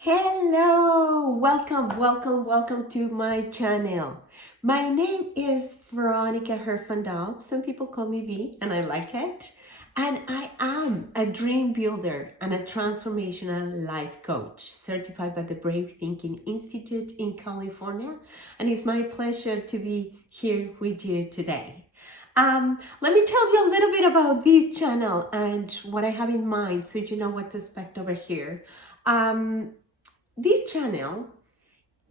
Hello, welcome to my channel. My name is Veronica Herfindahl. Some people call me V, and I like it. And I am a dream builder and a transformational life coach, certified by the Brave Thinking Institute in California. And it's my pleasure to be here with you today. Let me tell you a little bit about this channel and what I have in mind so you know what to expect over here. Um, this channel,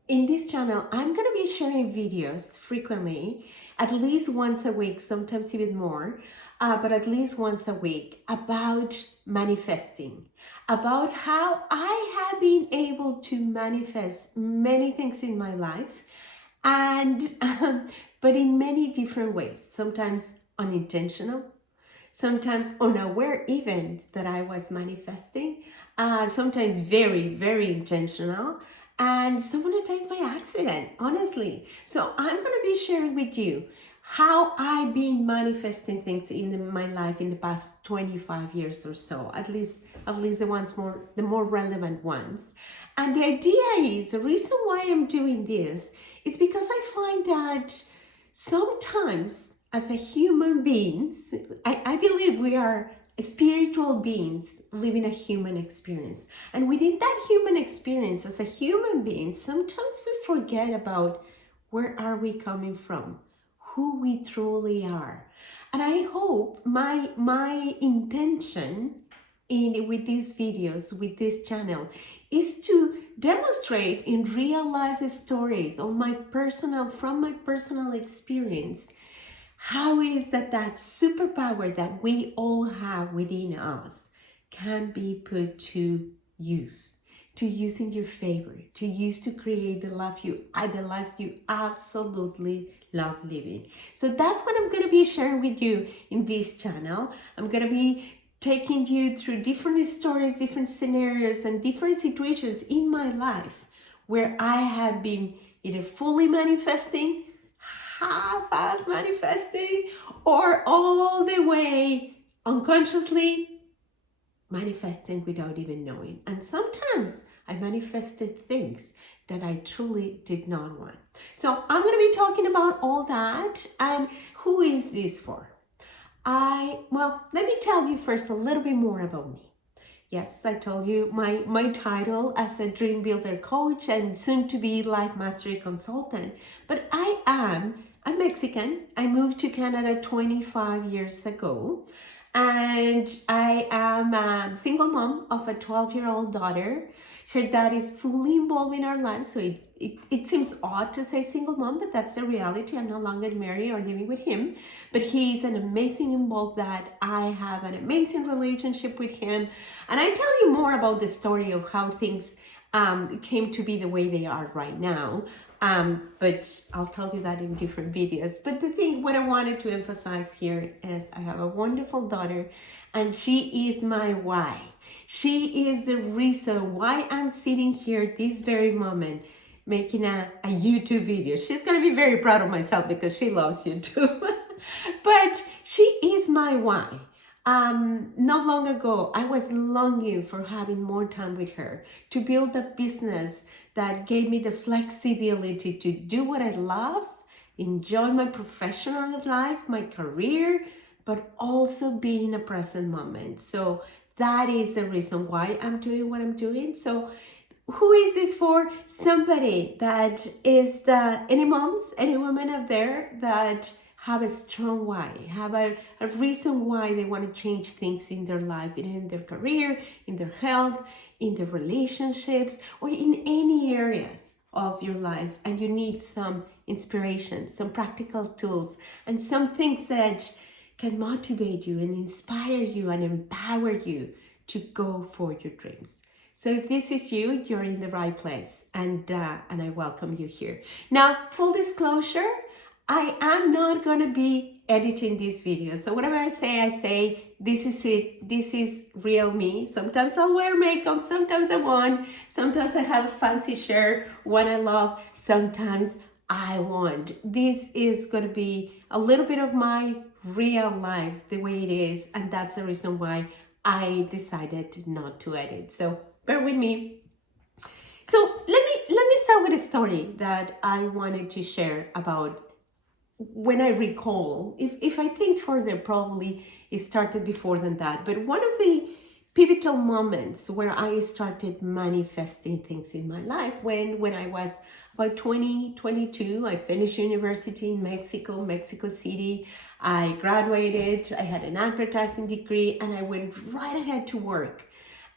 in this channel, I'm going to be sharing videos frequently, at least once a week, sometimes even more, but at least once a week about manifesting, about how I have been able to manifest many things in my life and but in many different ways, sometimes unintentional, sometimes unaware even that I was manifesting, sometimes very intentional, and some of the times by accident, honestly. So I'm going to be sharing with you how I've been manifesting things in my life in the past 25 years or so, at least the more relevant ones. And the idea is, the reason why I'm doing this is because I find that sometimes as a human beings, I believe we are spiritual beings living a human experience. And within that human experience, as a human being, sometimes we forget about where are we coming from, who we truly are. And I hope my intention with these videos, with this channel, is to demonstrate in real life stories on from my personal experience, how is that superpower that we all have within us can be put to use in your favor, to use to create the life you absolutely love living. So that's what I'm going to be sharing with you in this channel. I'm going to be taking you through different stories, different scenarios, and different situations in my life where I have been either fully manifesting, half-ass manifesting, or all the way unconsciously manifesting without even knowing. And sometimes I manifested things that I truly did not want. So I'm going to be talking about all that. And who is this for? Let me tell you first a little bit more about me. Yes, I told you my title as a dream builder coach and soon to be life mastery consultant. But I am a Mexican. I moved to Canada 25 years ago. And I am a single mom of a 12-year-old daughter. Her dad is fully involved in our lives, so it seems odd to say single mom, but that's the reality. I'm no longer married or living with him, but he's an amazing involved dad. I have an amazing relationship with him, and I tell you more about the story of how things came to be the way they are right now. But I'll tell you that in different videos. But what I wanted to emphasize here is I have a wonderful daughter, and she is my why. She is the reason why I'm sitting here this very moment making a YouTube video. She's going to be very proud of myself because she loves YouTube. But she is my why. Not long ago, I was longing for having more time with her, to build a business that gave me the flexibility to do what I love, enjoy my professional life, my career, but also be in a present moment. So that is the reason why I'm doing what I'm doing. So who is this for? Somebody that is any moms, any women out there that have a strong why, have a reason why they want to change things in their life, in their career, in their health, in their relationships, or in any areas of your life, and you need some inspiration, some practical tools, and some things that can motivate you and inspire you and empower you to go for your dreams. So if this is you, you're in the right place, and I welcome you here. Now, full disclosure, I am not going to be editing this video. So whatever I say, this is it. This is real me. Sometimes I'll wear makeup, sometimes I won't. Sometimes I have a fancy shirt, one I love, sometimes I won't. This is going to be a little bit of my real life, the way it is, and that's the reason why I decided not to edit. So bear with me. So let me start with a story that I wanted to share about when I recall. If I think further, probably it started before than that. But one of the pivotal moments where I started manifesting things in my life when I was about 2022, I finished university in Mexico City. I graduated, I had an advertising degree, and I went right ahead to work.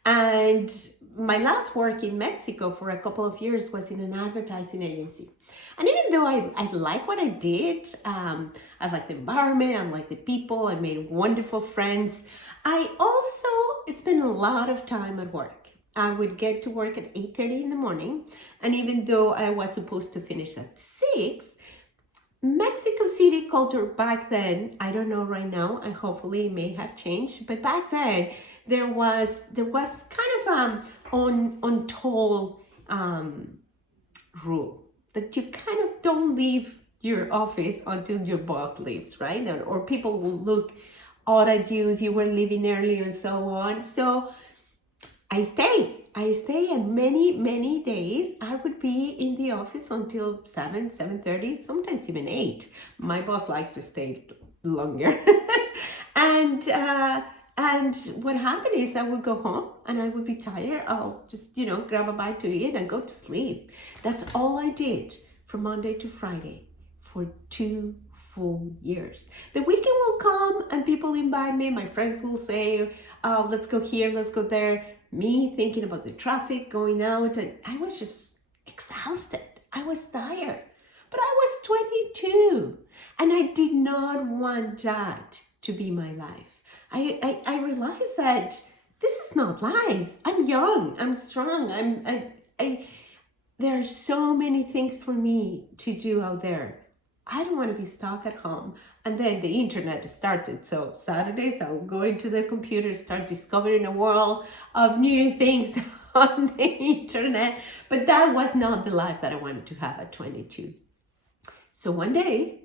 And my last work in Mexico for a couple of years was in an advertising agency. And even though I like what I did, I like the environment, I like the people, I made wonderful friends, I also spent a lot of time at work. I would get to work at 8:30 in the morning. And even though I was supposed to finish at 6, Mexico City culture back then, I don't know right now, and hopefully it may have changed, but back then there was kind of untold rule that you kind of don't leave your office until your boss leaves, right? Or people will look odd at you if you were leaving early and so on. So I stay, and many days I would be in the office until 7:30, sometimes even 8. My boss liked to stay longer. and and what happened is I would go home and I would be tired. I'll just, grab a bite to eat and go to sleep. That's all I did from Monday to Friday for 2 full years. The weekend will come and people invite me. My friends will say, oh, let's go here, let's go there. Me thinking about the traffic, going out, and I was just exhausted. I was tired. But I was 22 and I did not want that to be my life. I realized that this is not life. I'm young, I'm strong, there are so many things for me to do out there. I don't want to be stuck at home. And then the internet started. So Saturdays, I'll go into the computer, start discovering a world of new things on the internet. But that was not the life that I wanted to have at 22. So one day,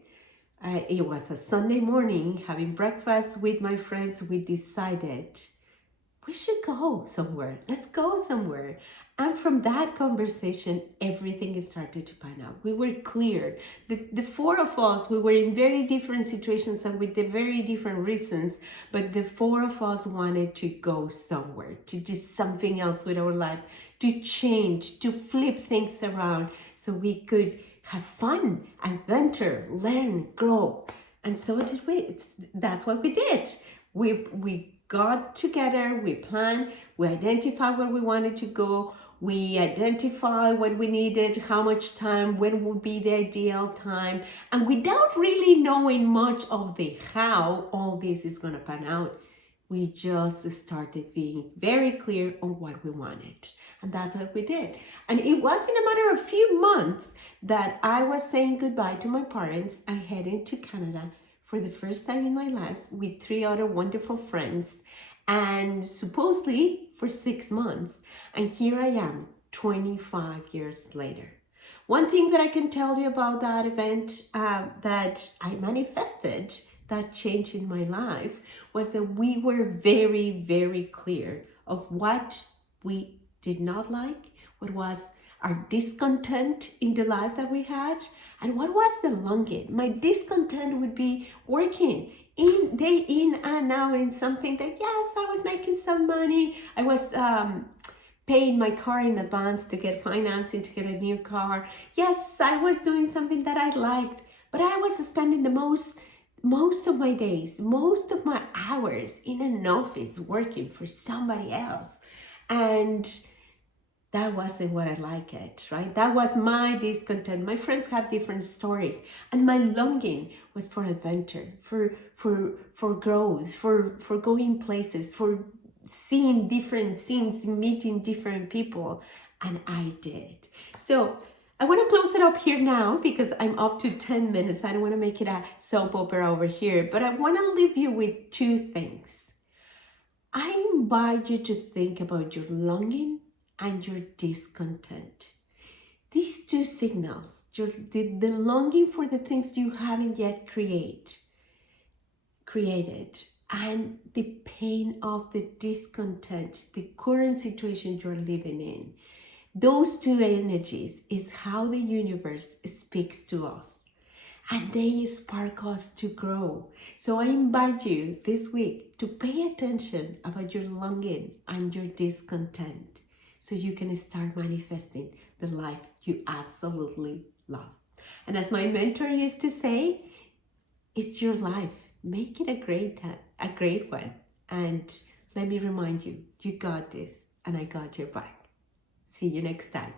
it was a Sunday morning, having breakfast with my friends, we decided we should go somewhere. Let's go somewhere. And from that conversation, everything started to pan out. We were clear. The four of us, we were in very different situations and with the very different reasons, but the four of us wanted to go somewhere, to do something else with our life, to change, to flip things around so we could have fun, adventure, learn, grow. And so did we. That's what we did. We got together, we planned, we identified where we wanted to go, we identified what we needed, how much time, when would be the ideal time, and without really knowing much of the how all this is going to pan out, we just started being very clear on what we wanted. And that's what we did. And it was in a matter of a few months that I was saying goodbye to my parents and heading to Canada for the first time in my life with 3 other wonderful friends, and supposedly for 6 months. And here I am 25 years later. One thing that I can tell you about that event that I manifested, that change in my life, was that we were very, very clear of what we did not like, what was our discontent in the life that we had, and what was the longing. My discontent would be working day in and out in something that, yes, I was making some money. I was paying my car in advance to get financing to get a new car. Yes, I was doing something that I liked, but I was spending the most of my days, most of my hours in an office working for somebody else. And that wasn't what I liked, right? That was my discontent. My friends have different stories. And my longing was for adventure, for growth, for going places, for seeing different scenes, meeting different people. And I did. So I want to close it up here now because I'm up to 10 minutes. I don't want to make it a soap opera over here, but I want to leave you with 2 things. I invite you to think about your longing and your discontent. These 2 signals, the longing for the things you haven't yet created, and the pain of the discontent, the current situation you're living in. Those two energies is how the universe speaks to us, and they spark us to grow. So I invite you this week to pay attention about your longing and your discontent so you can start manifesting the life you absolutely love. And as my mentor used to say, it's your life. Make it a great one. And let me remind you, you got this and I got your back. See you next time.